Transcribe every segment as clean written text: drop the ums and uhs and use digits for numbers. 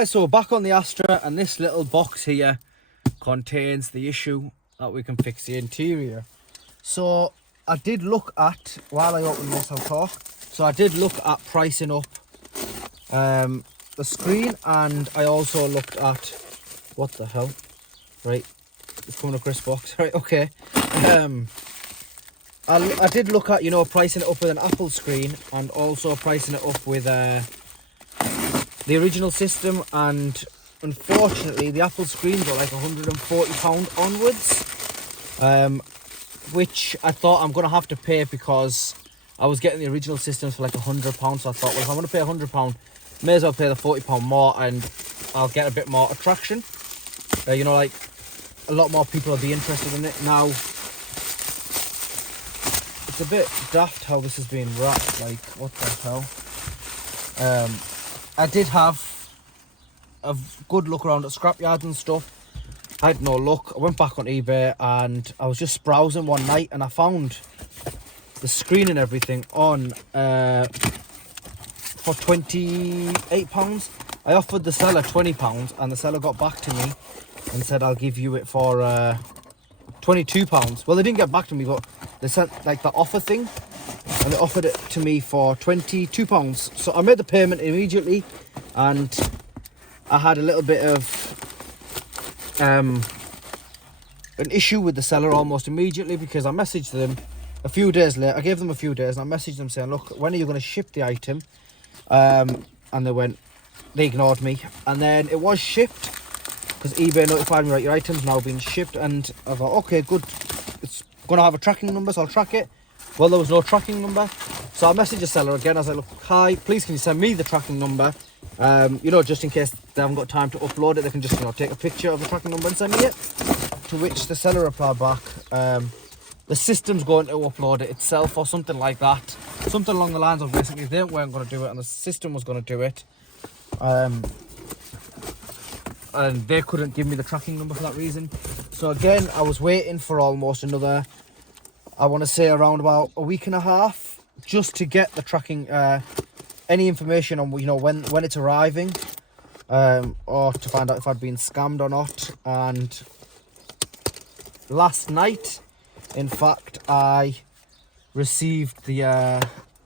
guys, so we're back on the Astra, and this little box here contains the issue that we can fix the interior. So I did look at, while I open this I'll talk, so I did look at pricing up the screen, and I also looked at, what the hell, right, it's coming a crisp box, right, okay. I did look at, you know, pricing it up with an Apple screen and also pricing it up with the original system, and unfortunately the Apple screens are like £140 onwards, which I thought I'm going to have to pay because I was getting the original systems for like £100, so I thought, well, if I'm going to pay £100, may as well pay the £40 more and I'll get a bit more attraction. You know, like a lot more people will be interested in it. Now, it's a bit daft how this is being wrapped, like what the hell. I did have a good look around at scrapyards and stuff. I had no luck. I went back on eBay and I was just browsing one night and I found the screen and everything on for £28. I offered the seller £20 and the seller got back to me and said, I'll give you it for £22. Well, they didn't get back to me, but they sent like the offer thing and they offered it to me for £22. So I made the payment immediately, and I had a little bit of an issue with the seller almost immediately, because I messaged them a few days later. I gave them a few days and I messaged them saying, look, when are you going to ship the item? And they ignored me, and then it was shipped because eBay notified me, right, your item's now been shipped, and I thought, okay, good, it's going to have a tracking number, so I'll track it. Well, there was no tracking number, so I messaged the seller again. I was like, look, hi, please can you send me the tracking number, you know, just in case they haven't got time to upload it, they can just, you know, take a picture of the tracking number and send me it. To which the seller replied back, the system's going to upload it itself or something like that, something along the lines of basically they weren't going to do it and the system was going to do it, and they couldn't give me the tracking number for that reason. So again, I was waiting for almost another, I want to say around about a week and a half, just to get the tracking, any information on, you know, when it's arriving, or to find out if I'd been scammed or not. And last night, in fact, I received the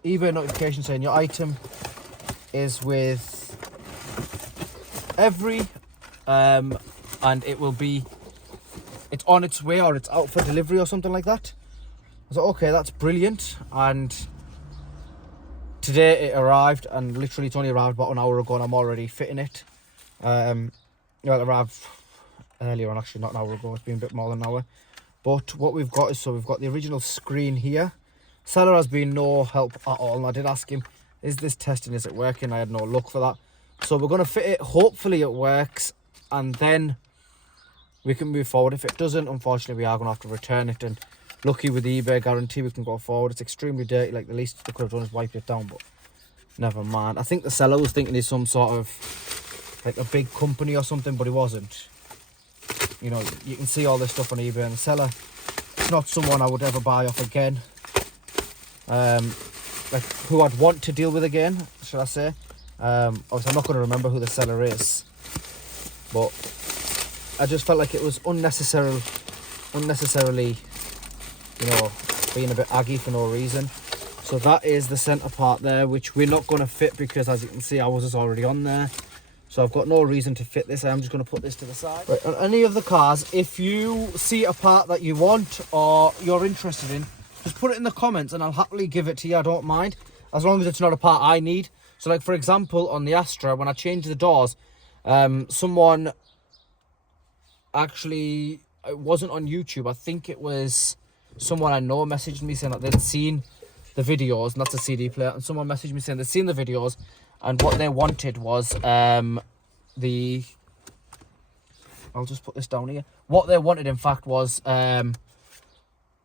eBay notification saying your item is with Every, and it's on its way, or it's out for delivery or something like that. I was like, okay, that's brilliant. And today it arrived, and literally it's only arrived about an hour ago and I'm already fitting it. Well, it arrived earlier on, actually, not an hour ago. It's been a bit more than an hour. But what we've got is, so we've got the original screen here. Seller has been no help at all, and I did ask him, is this testing, is it working? I had no luck for that. So we're going to fit it, hopefully it works, and then we can move forward. If it doesn't, unfortunately we are going to have to return it, and lucky with the eBay guarantee we can go forward. It's extremely dirty, like the least they could have done is wiped it down, but never mind. I think the seller was thinking he's some sort of like a big company or something, but he wasn't. You know, you can see all this stuff on eBay, and the seller, it's not someone I would ever buy off again, like who I'd want to deal with again, should I say. Obviously I'm not going to remember who the seller is, but I just felt like it was unnecessarily, you know, being a bit aggy for no reason. So that is the centre part there, which we're not going to fit because, as you can see, ours is already on there. So I've got no reason to fit this. I'm just going to put this to the side. Right, on any of the cars, if you see a part that you want or you're interested in, just put it in the comments and I'll happily give it to you. I don't mind, as long as it's not a part I need. So like, for example, on the Astra, when I changed the doors, someone actually, it wasn't on YouTube, I think it was someone I know messaged me saying that they'd seen the videos, and that's a CD player, and someone messaged me saying they'd seen the videos, and what they wanted was I'll just put this down here. What they wanted, in fact, was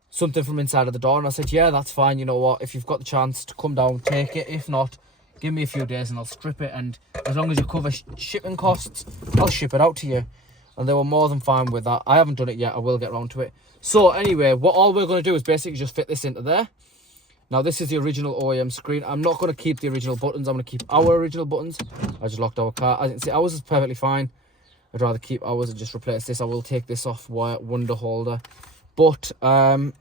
something from inside of the door, and I said, yeah, that's fine, you know what, if you've got the chance to come down, take it. If not, give me a few days and I'll strip it, and as long as you cover shipping costs, I'll ship it out to you. And they were more than fine with that. I haven't done it yet, I will get around to it. So anyway, all we're going to do is basically just fit this into there. Now this is the original OEM screen. I'm not going to keep the original buttons. I'm going to keep our original buttons. I just locked our car. As you can see, ours is perfectly fine. I'd rather keep ours and just replace this. I will take this off window holder. But I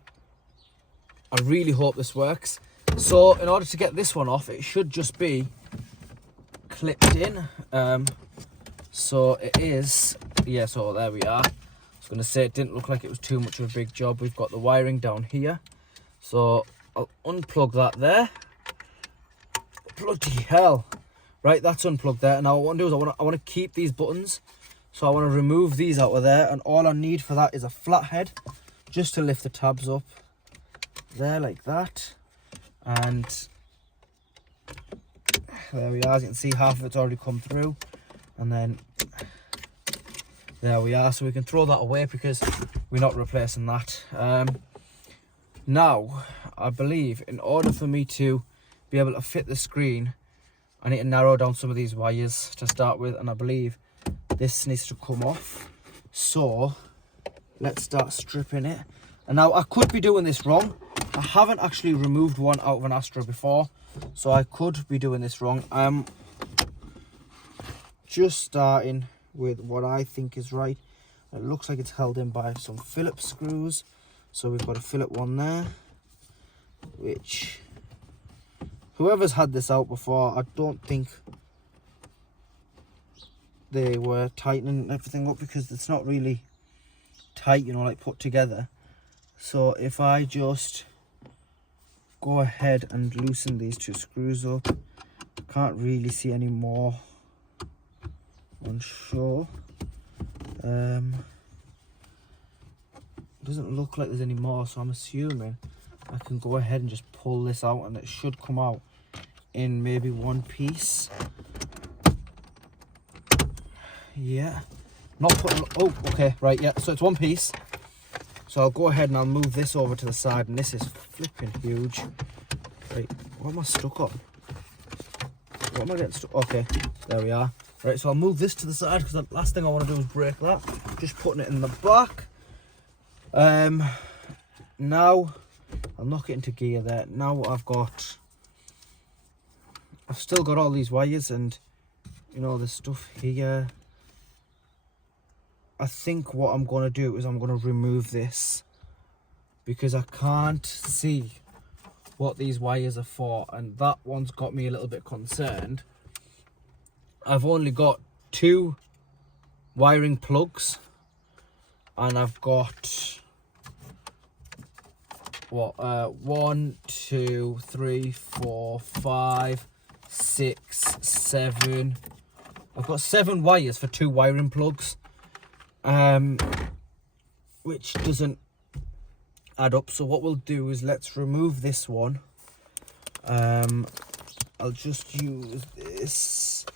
really hope this works. So in order to get this one off, it should just be clipped in. So it is, yeah, so there we are. I was going to say it didn't look like it was too much of a big job. We've got the wiring down here. So I'll unplug that there. Bloody hell. Right, that's unplugged there. Now what I want to do is I want to keep these buttons. So I want to remove these out of there. And all I need for that is a flathead. Just to lift the tabs up. There, like that. And there we are. As you can see, half of it's already come through. And then there we are. So we can throw that away because we're not replacing that. Now, I believe in order for me to be able to fit the screen, I need to narrow down some of these wires to start with. And I believe this needs to come off. So let's start stripping it. And now I could be doing this wrong. I haven't actually removed one out of an Astra before, so I could be doing this wrong. I'm just starting with what I think is right. It looks like it's held in by some Phillips screws. So we've got a Phillips one there, which whoever's had this out before, I don't think they were tightening everything up because it's not really tight, you know, like put together. So if I just go ahead and loosen these two screws up, can't really see any more on shore. Doesn't look like there's any more, so I'm assuming I can go ahead and just pull this out and it should come out in maybe one piece. Yeah, not putting, oh, okay, right, yeah, so it's one piece. So I'll go ahead and I'll move this over to the side, and this is flipping huge. Right, what am I stuck on? What am I getting stuck? Okay, there we are. Right, so I'll move this to the side because the last thing I want to do is break that. Just putting it in the back. Now I'll knock it into gear there. Now what I've still got all these wires and, you know, the stuff here. I think what I'm going to do is I'm going to remove this because I can't see what these wires are for, and that one's got me a little bit concerned. I've only got 2 wiring plugs, and I've got what 1, 2, 3, 4, 5, 6, 7. I've got 7 wires for 2 wiring plugs. Which doesn't add up. So what we'll do is let's remove this one. I'll just use this.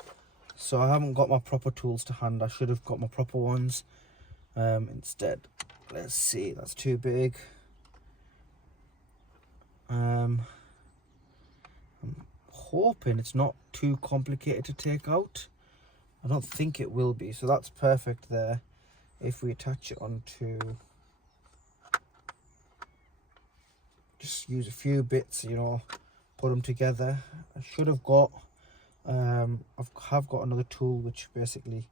So I haven't got my proper tools to hand. I should have got my proper ones. Instead, let's see, that's too big. I'm hoping it's not too complicated to take out. I don't think it will be, so that's perfect there. If we attach it onto, just use a few bits, you know, put them together. I should have got, I've got another tool which basically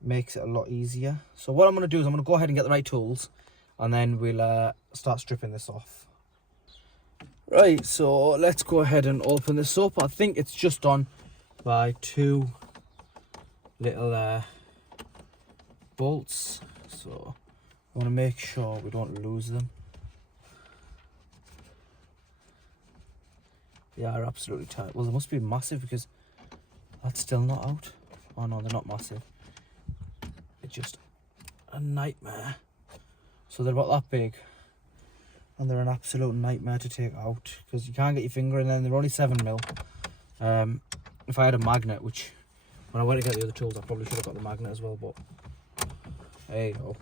makes it a lot easier. So what I'm going to do is I'm going to go ahead and get the right tools, and then we'll start stripping this off. Right, so let's go ahead and open this up. I think it's just on by 2 little bolts, so I want to make sure we don't lose them. They are absolutely tight. Well, they must be massive because that's still not out. Oh no, they're not massive. It's just a nightmare. So they're about that big, and they're an absolute nightmare to take out because you can't get your finger in there, and they're only 7mm. If I had a magnet, which when I went to get the other tools I probably should have got the magnet as well, but hey ho.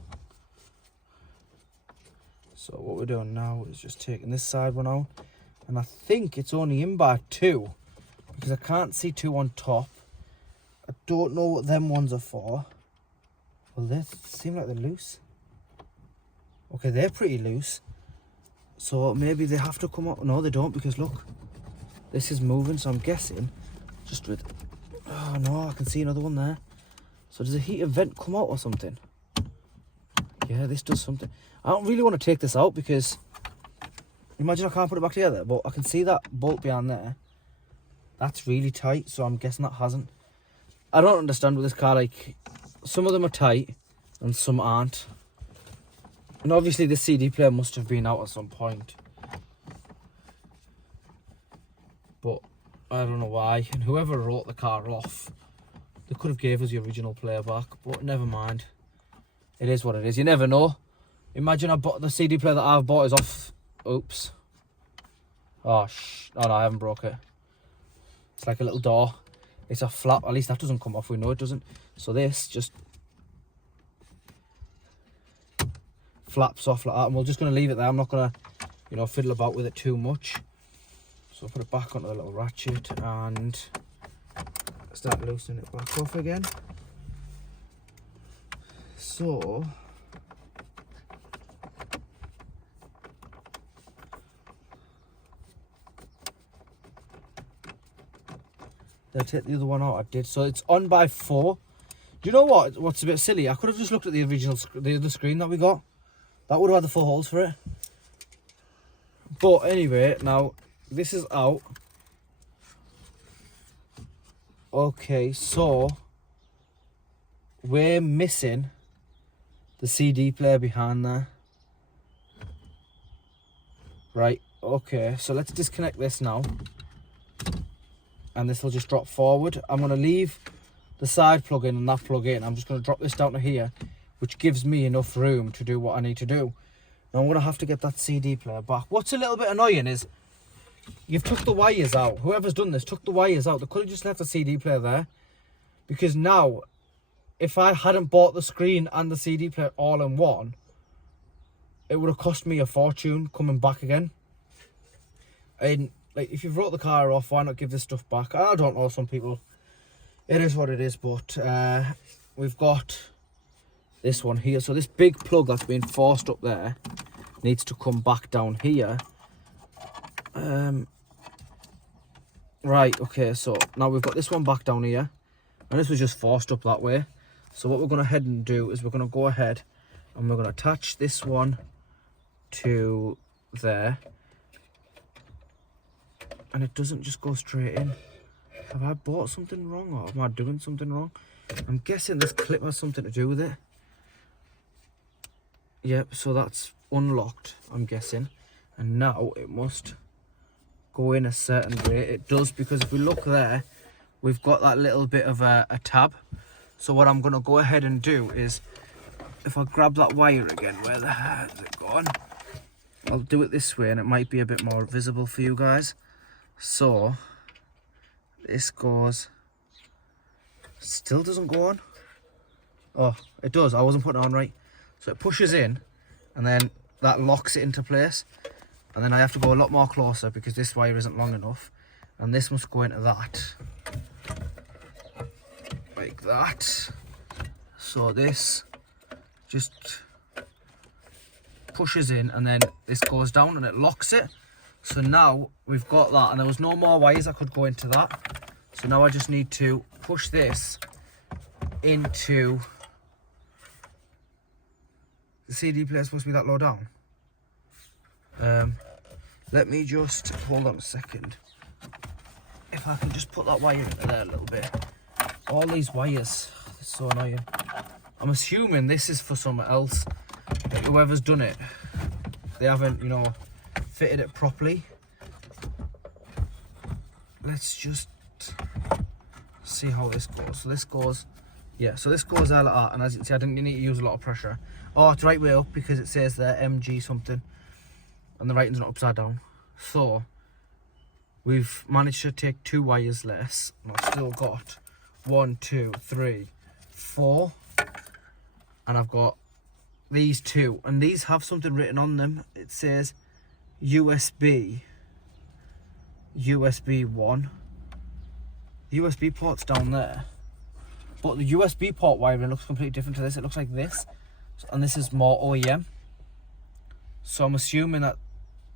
So what we're doing now is just taking this side one out, and I think it's only in by 2 because I can't see 2 on top. I don't know what them ones are for. Well, they seem like they're loose. Okay, they're pretty loose. So maybe they have to come up. No, they don't, because look, this is moving. So I'm guessing just with, oh no, I can see another one there. So does a heater vent come out or something? Yeah, this does something. I don't really want to take this out because imagine I can't put it back together, but I can see that bolt behind there. That's really tight, so I'm guessing that hasn't. I don't understand with this car, like, some of them are tight and some aren't. And obviously the CD player must have been out at some point. But I don't know why. And whoever wrote the car off, they could have gave us the original player back, but never mind. It is what it is. You never know. Imagine I bought the CD player that I've bought is off. Oops. Oh, oh no, I haven't broke it. It's like a little door. It's a flap. At least that doesn't come off. We know it doesn't. So this just flaps off like that. And we're just going to leave it there. I'm not going to, you know, fiddle about with it too much. So I'll put it back onto the little ratchet and start loosening it back off again. So they'll take the other one out. I did. So it's on by 4. Do you know what's a bit silly? I could have just looked at the original, the other screen that we got. That would have had the 4 holes for it. But anyway, now this is out. Okay, so we're missing the CD player behind there. Right, okay, so let's disconnect this now. And this will just drop forward. I'm going to leave the side plug in and that plug in. I'm just going to drop this down to here, which gives me enough room to do what I need to do. Now I'm going to have to get that CD player back. What's a little bit annoying is you've took the wires out. Whoever's done this took the wires out. They could have just left the CD player there. Because now, if I hadn't bought the screen and the CD player all in one, it would have cost me a fortune coming back again. And like, if you've wrote the car off, why not give this stuff back? I don't know, some people, it is what it is. But we've got this one here. So this big plug that's been forced up there needs to come back down here. Right, okay, so now we've got this one back down here. And this was just forced up that way. So what we're going to head and do is we're going to go ahead and we're going to attach this one to there. And it doesn't just go straight in. Have I bought something wrong or am I doing something wrong? I'm guessing this clip has something to do with it. Yep, so that's unlocked, I'm guessing. And now it must go in a certain way. It does, because if we look there, we've got that little bit of a tab. So what I'm going to go ahead and do is, if I grab that wire again, where the heck is it gone? I'll do it this way and it might be a bit more visible for you guys. So this goes, still doesn't go on. Oh, it does. I wasn't putting it on right. So it pushes in and then that locks it into place. And then I have to go a lot more closer because this wire isn't long enough. And this must go into that. Like that. So this just pushes in and then this goes down and it locks it. So now we've got that, and there was no more wires that could go into that. So now I just need to push this into the CD player. Supposed to be that low down. Let me just hold on a second. If I can just put that wire into there a little bit. All these wires, it's so annoying. I'm assuming this is for something else. Like whoever's done it, they haven't, you know, fitted it properly. Let's just see how this goes. So this goes, yeah, so this goes out like that. And as you can see, I didn't need to use a lot of pressure. Oh, it's right way up because it says there MG something. And the writing's not upside down. So we've managed to take 2 wires less. And I've still got 1, 2, 3, 4. And I've got these 2. And these have something written on them. It says USB 1. The USB port's down there. But the USB port wiring looks completely different to this. It looks like this. And this is more OEM. So I'm assuming that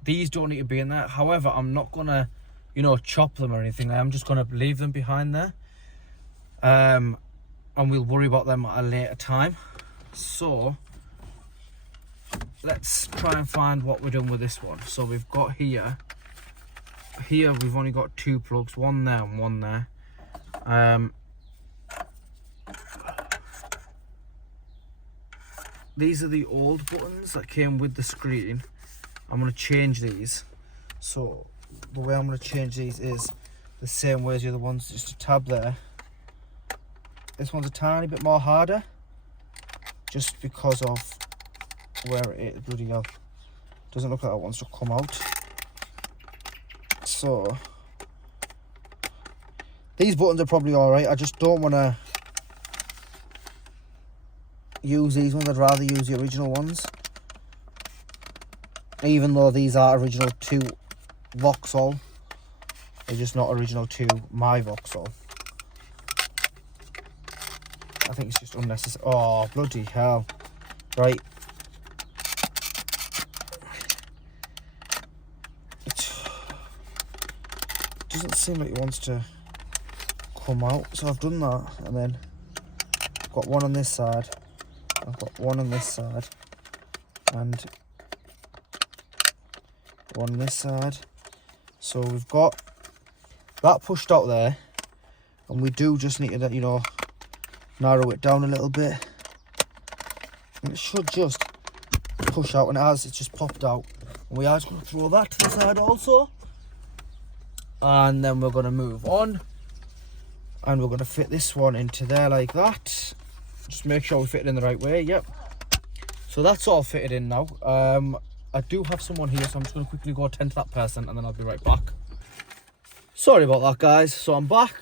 these don't need to be in there. However, I'm not gonna, you know, chop them or anything. I'm just gonna leave them behind there, and we'll worry about them at a later time. So let's try and find what we're doing with this one. So we've got here we've only got 2 plugs, one there and one there. These are the old buttons that came with the screen. I'm going to change these. So the way I'm going to change these is the same way as the other ones, just a tab there. This one's a tiny bit more harder, just because of where it is. Bloody hell. Doesn't look like that wants to come out. So these buttons are probably alright. I just don't want to use these ones. I'd rather use the original ones. Even though these are original to Vauxhall, they're just not original to my Vauxhall. I think it's just unnecessary. Oh, bloody hell. Right. It doesn't seem like it wants to come out. So I've done that, and then I've got one on this side. I've got one on this side. And one on this side. So we've got that pushed out there. And we do just need to, you know, narrow it down a little bit, and it should just push out, and as it's just popped out, and we are just going to throw that to the side also, and then we're going to move on, and we're going to fit this one into there like that. Just make sure we fit it in the right way. Yep, so that's all fitted in now. I do have someone here, so I'm just going to quickly go attend to that person, and then I'll be right back. Sorry about that, guys. So I'm back.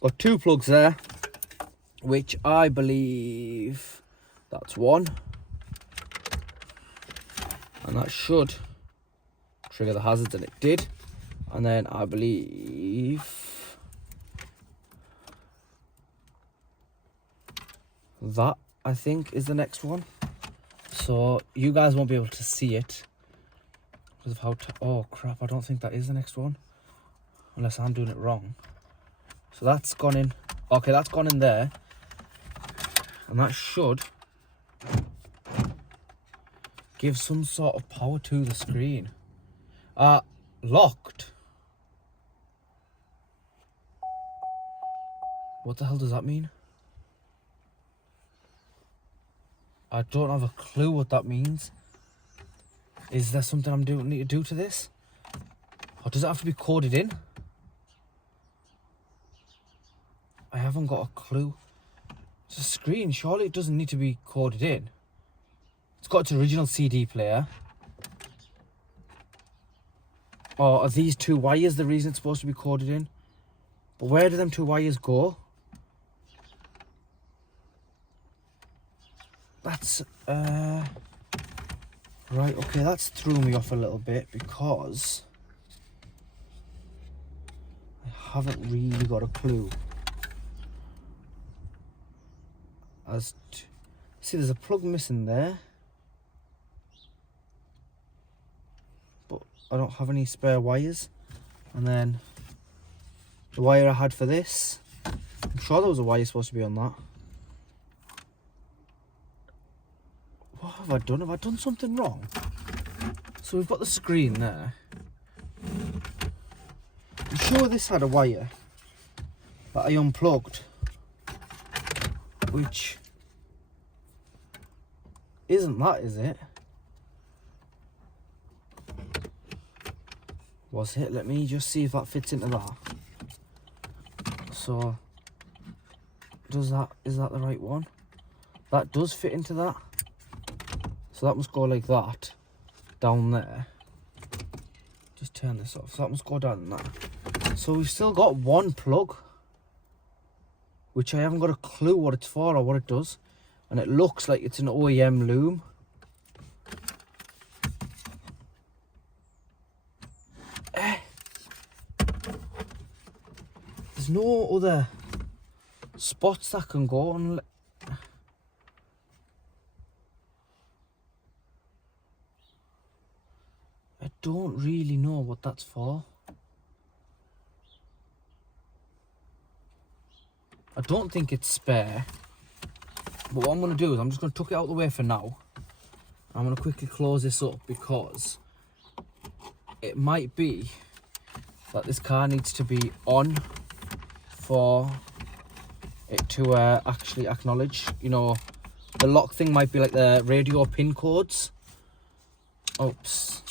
Got 2 plugs there, which I believe that's one, and that should trigger the hazards, and it did. And then I believe that, I think, is the next one. So you guys won't be able to see it because of how oh crap, I don't think that is the next one, unless I'm doing it wrong. So that's gone in. Okay, that's gone in there. And that should give some sort of power to the screen. Locked. What the hell does that mean? I don't have a clue what that means. Is there something I'm need to do to this? Or does it have to be coded in? I haven't got a clue. It's a screen, surely it doesn't need to be coded in. It's got its original CD player. Or are these 2 wires the reason it's supposed to be coded in? But where do them 2 wires go? That's, right, okay, that's threw me off a little bit, because I haven't really got a clue. See, there's a plug missing there, but I don't have any spare wires. And then the wire I had for this, I'm sure there was a wire supposed to be on that. What have I done? Have I done something wrong? So we've got the screen there. I'm sure this had a wire that I unplugged, which isn't that, is it? Was it? Let me just see if that fits into that. So, is that the right one? That does fit into that. So that must go like that, down there. Just turn this off. So that must go down there. So we've still got 1 plug, which I haven't got a clue what it's for or what it does. And it looks like it's an OEM loom. There's no other spots that can go on. don't really know what that's for. I don't think it's spare. But what I'm going to do is I'm just going to tuck it out of the way for now. I'm going to quickly close this up because it might be that this car needs to be on for it to actually acknowledge. You know, the lock thing might be like the radio pin codes. Oops.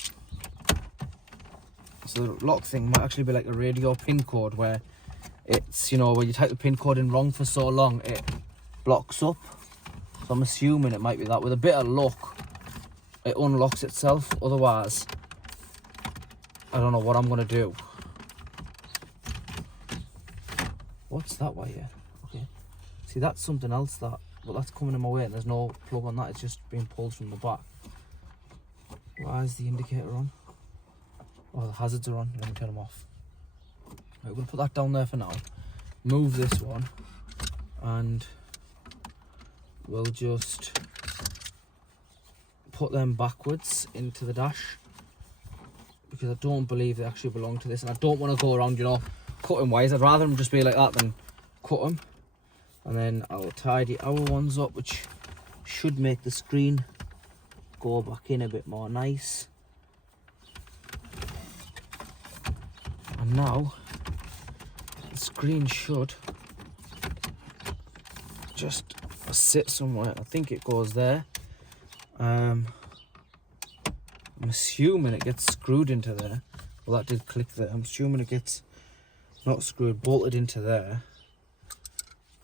So the lock thing might actually be like a radio pin code where it's, you know, when you type the pin code in wrong for so long, it blocks up. So I'm assuming it might be that. With a bit of luck, it unlocks itself. Otherwise, I don't know what I'm going to do. What's that wire? Okay. See, that's something else but that's coming in my way and there's no plug on that. It's just being pulled from the back. Why is the indicator on? Oh, the hazards are on. Let me turn them off. Right, we're going to put that down there for now. Move this one. And we'll just put them backwards into the dash. Because I don't believe they actually belong to this. And I don't want to go around, you know, cutting wires. I'd rather them just be like that than cut them. And then I'll tidy our ones up, which should make the screen go back in a bit more nice. And now the screen should just sit somewhere. I think it goes there. I'm assuming it gets screwed into there. Well, that did click there. I'm assuming it gets not screwed, bolted into there.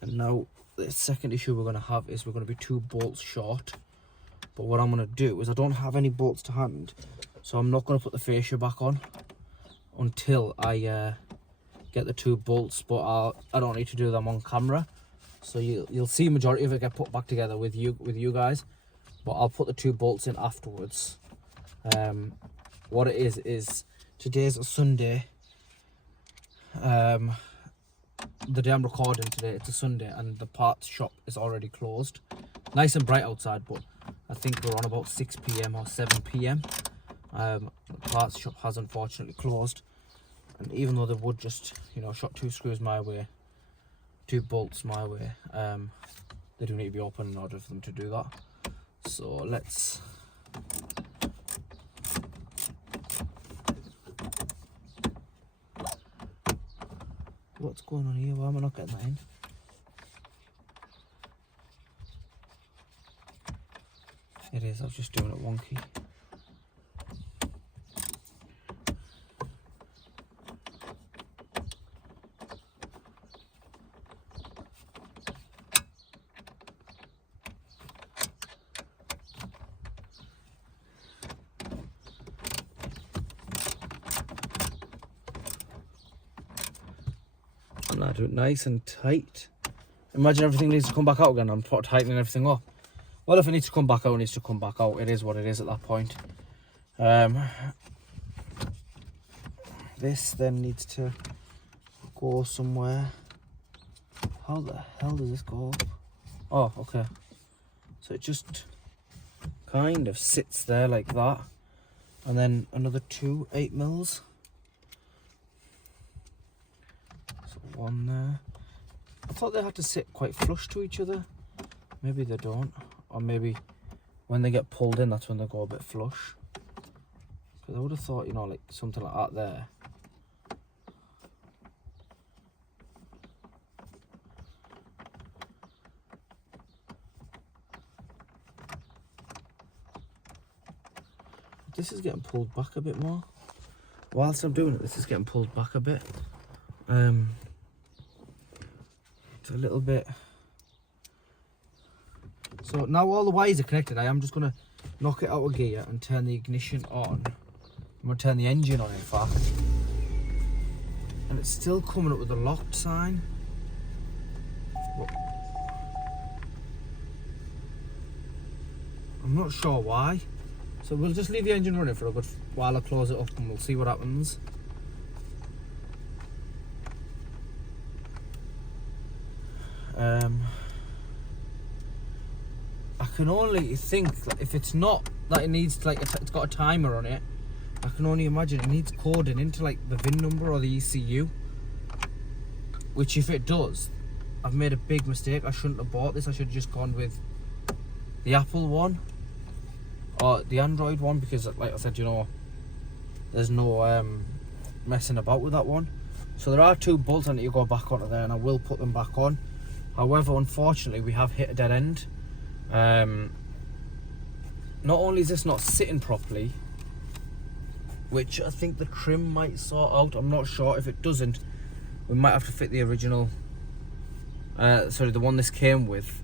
And now the second issue we're going to have is we're going to be 2 bolts short. But what I'm going to do is I don't have any bolts to hand, so I'm not going to put the fascia back on until I get the 2 bolts. But I don't need to do them on camera, so you'll see majority of it get put back together with you guys. But I'll put the 2 bolts in afterwards. What it is today's a Sunday. The day I'm recording today, it's a Sunday, and the parts shop is already closed. Nice and bright outside, but I think we're on about 6 PM or 7 PM. The parts shop has unfortunately closed, and even though they would just, you know, shot 2 screws my way, 2 bolts my way, they do need to be open in order for them to do that. So let's what's going on here? Why am I not getting that in? It is, I was just doing it wonky. And I do it nice and tight. Imagine everything needs to come back out again. I'm tightening everything up. Well, if it needs to come back out, it needs to come back out. It is what it is at that point. This then needs to go somewhere. How the hell does this go up? Oh, okay. So it just kind of sits there like that. And then another 2 8mm. So 1 there. I thought they had to sit quite flush to each other. Maybe they don't. Or maybe when they get pulled in, that's when they go a bit flush. Because I would have thought, you know, like something like that there. This is getting pulled back a bit more. Whilst I'm doing it, this is getting pulled back a bit. It's a little bit. So now all the wires are connected. I am just going to knock it out of gear and turn the ignition on. I'm going to turn the engine on, in fact. And it's still coming up with a locked sign. But I'm not sure why. So we'll just leave the engine running for a good while. I'll close it up and we'll see what happens. I can only think that if it's not that it needs to, like, it's got a timer on it, I can only imagine it needs coding into like the VIN number or the ECU. Which if it does, I've made a big mistake. I shouldn't have bought this. I should have just gone with the Apple one or the Android one, because like I said, you know, there's no messing about with that one. So there are 2 bolts I need to go back onto there, and I will put them back on. However, unfortunately, we have hit a dead end. Not only is this not sitting properly, which I think the trim might sort out. I'm not sure. If it doesn't, we might have to fit the original, sorry, the one this came with,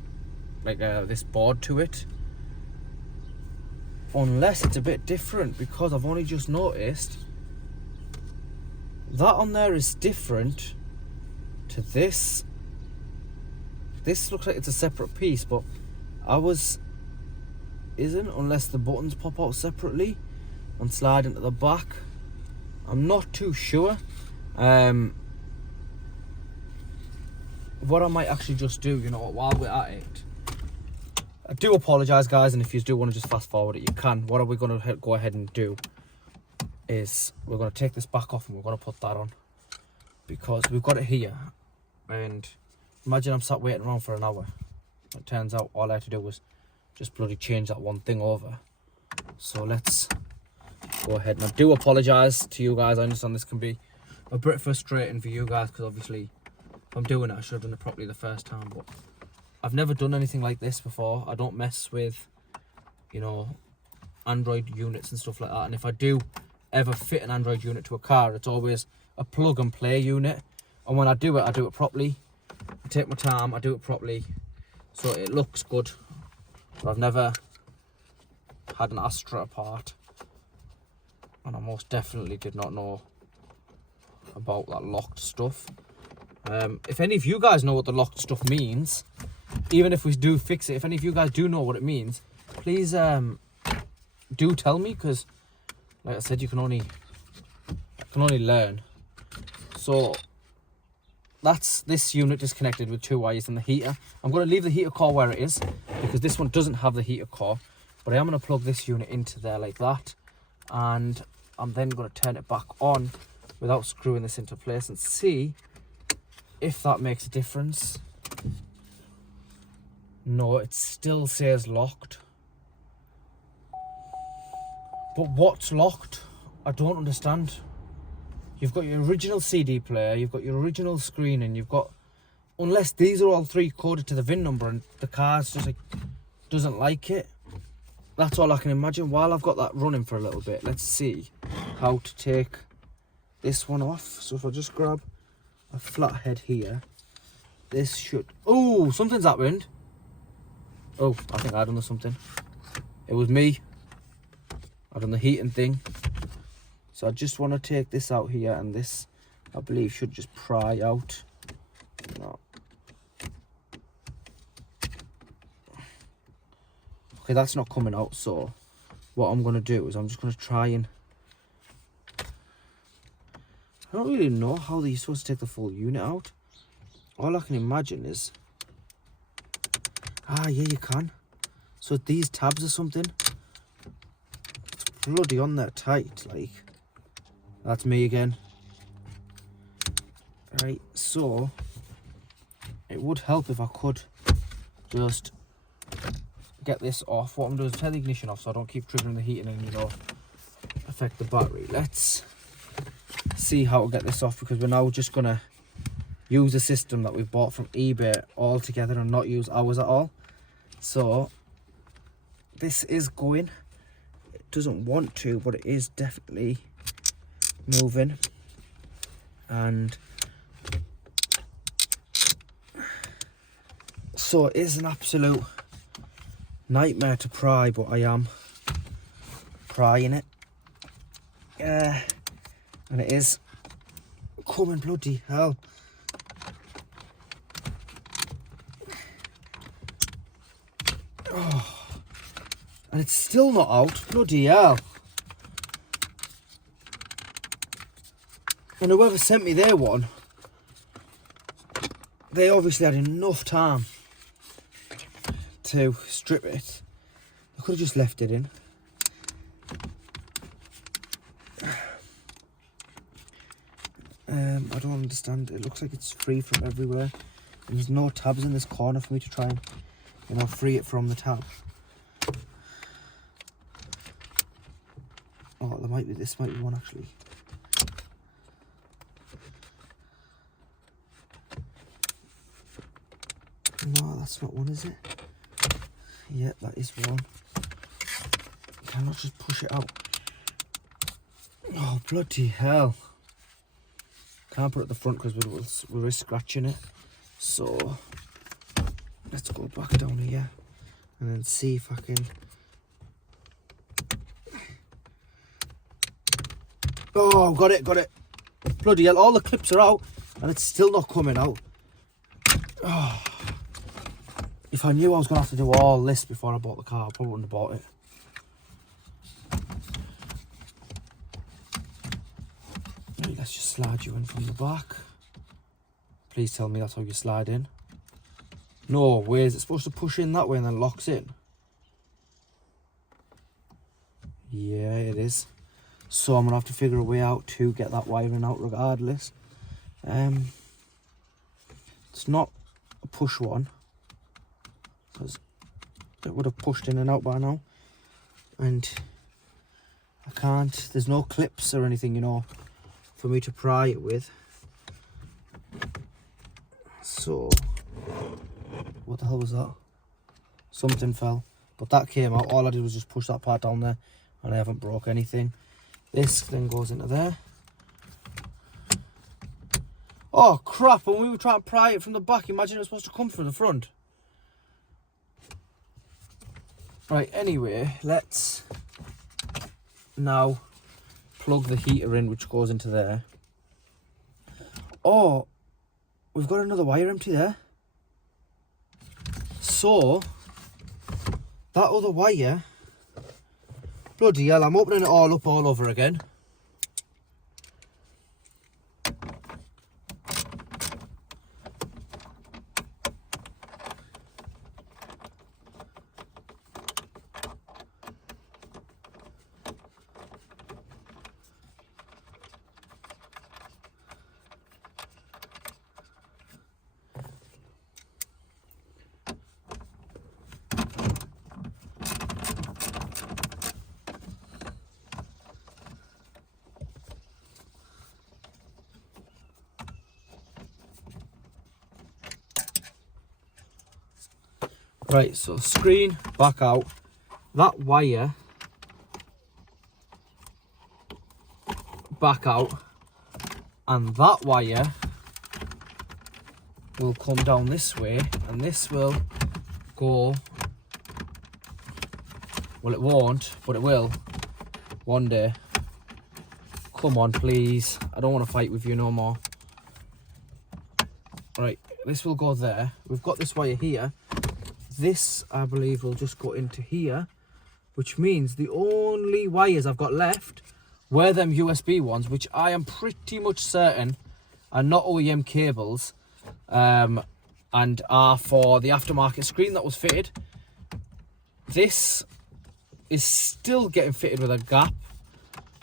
like this board to it. Unless it's a bit different, because I've only just noticed that on there is different to this. This looks like it's a separate piece, but ours isn't, unless the buttons pop out separately and slide into the back. I'm not too sure. What I might actually just do, you know, while we're at it, I do apologise, guys, and if you do want to just fast forward it, you can. What are we going to go ahead and do is we're going to take this back off and we're going to put that on, because we've got it here. And imagine I'm sat waiting around for an hour. It turns out all I had to do was just bloody change that one thing over. So let's go ahead, and I do apologise to you guys. I understand this can be a bit frustrating for you guys, because obviously if I'm doing it, I should have done it properly the first time, but I've never done anything like this before. I don't mess with, you know, Android units and stuff like that. And if I do ever fit an Android unit to a car, it's always a plug and play unit. And when I do it properly. I take my time, I do it properly, so it looks good. But I've never had an Astra apart, and I most definitely did not know about that locked stuff. If any of you guys know what the locked stuff means, even if we do fix it, if any of you guys do know what it means, please do tell me, because like I said, you can only learn. So that's this unit disconnected with 2 wires and the heater. I'm going to leave the heater core where it is, because this one doesn't have the heater core, but I am going to plug this unit into there like that, and I'm then going to turn it back on without screwing this into place and see if that makes a difference. No, it still says locked. But what's locked? I don't understand. You've got your original CD player, you've got your original screen, and you've got, unless these are all 3 coded to the VIN number and the car's just like doesn't like it. That's all I can imagine. While I've got that running for a little bit, let's see how to take this one off. So if I just grab a flat head here, this should, oh, something's happened. Oh, I think I done something. It was me. I done the heating thing. So I just want to take this out here, and this, I believe, should just pry out. No. Okay, that's not coming out, so what I'm going to do is I'm just going to try and... I don't really know how you're supposed to take the full unit out. All I can imagine is... Ah, yeah, you can. So these tabs or something. It's bloody on there tight, like... That's me again. Right, so it would help if I could just get this off. What I'm doing is turn the ignition off so I don't keep triggering the heating and, you know, affect the battery. Let's see how to get this off, because we're now just gonna use a system that we've bought from eBay all together and not use ours at all. So this is going. It doesn't want to, but it is definitely moving. And so it is an absolute nightmare to pry, but I am prying it. And it is coming, bloody hell. Oh, and it's still not out, bloody hell. And whoever sent me their one, they obviously had enough time to strip it. I could have just left it in. I don't understand. It looks like it's free from everywhere. And there's no tabs in this corner for me to try and, you know, free it from the tab. Oh, there might be, this might be one actually. No, that's not one, is it? Yeah, that is one. Can I just push it out? Oh, bloody hell. Can't put it at the front because we'll risk scratching it. So, let's go back down here and then see if I can... Oh, got it. Bloody hell, all the clips are out and it's still not coming out. Oh. If I knew I was going to have to do all this before I bought the car, I probably wouldn't have bought it. Right, let's just slide you in from the back. Please tell me that's how you slide in. No way, is it supposed to push in that way and then locks in? Yeah, it is. So I'm going to have to figure a way out to get that wiring out regardless. It's not a push one, because it would have pushed in and out by now. And I can't, there's no clips or anything, you know, for me to pry it with. So, what the hell was that? Something fell, but that came out. All I did was just push that part down there and I haven't broke anything. This then goes into there. Oh crap, when we were trying to pry it from the back, imagine it was supposed to come through the front. Right, anyway, let's now plug the heater in, which goes into there. Oh, we've got another wire empty there. So, that other wire, bloody hell, I'm opening it all up all over again. Right, so screen back out, that wire back out, and that wire will come down this way, and this will go, well it won't, but it will one day. Come on please, I don't want to fight with you no more. Right, this will go there. We've got this wire here. This, I believe, will just go into here, which means the only wires I've got left were them USB ones, which I am pretty much certain are not OEM cables, and are for the aftermarket screen that was fitted. This is still getting fitted with a gap,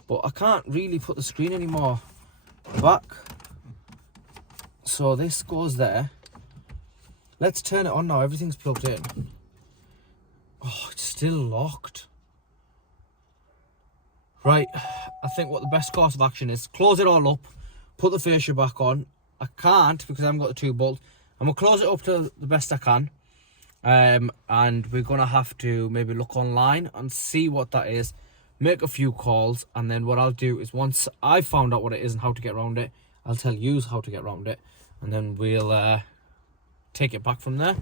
but I can't really put the screen anymore back. So this goes there. Let's turn it on now. Everything's plugged in. Oh, it's still locked. Right, I think what the best course of action is, close it all up, put the fascia back on. I can't because I haven't got the 2 bolts. I'm going to close it up to the best I can. And we're going to have to maybe look online and see what that is, make a few calls, and then what I'll do is once I've found out what it is and how to get around it, I'll tell you how to get around it, and then we'll take it back from there.